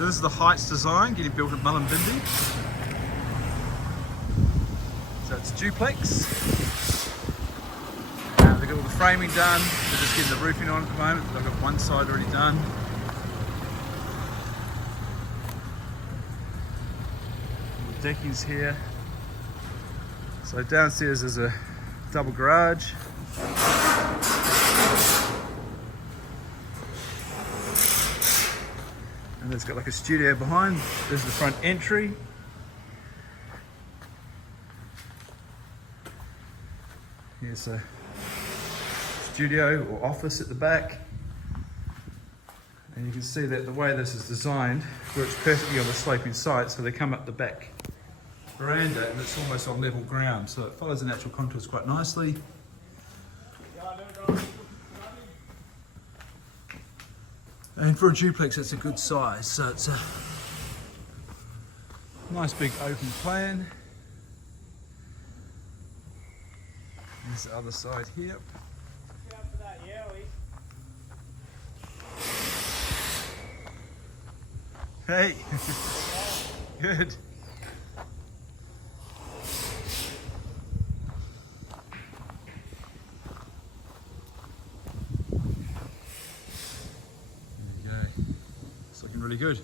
So this is the Heights design getting built at Mullumbimby. So it's duplex. They've got all the framing done. They're just getting the roofing on at the moment. They've got one side already done. All the decking's here. So downstairs there's a double garage. And it's got like a studio behind. There's the front entry. Here's a studio or office at the back. And you can see that the way this is designed works perfectly on the sloping site, so they come up the back veranda and it's almost on level ground, so it follows the natural contours quite nicely. And for a duplex, it's a good size, so it's a nice big open plan. There's the other side here. Hey, good. There you go. It's looking really good.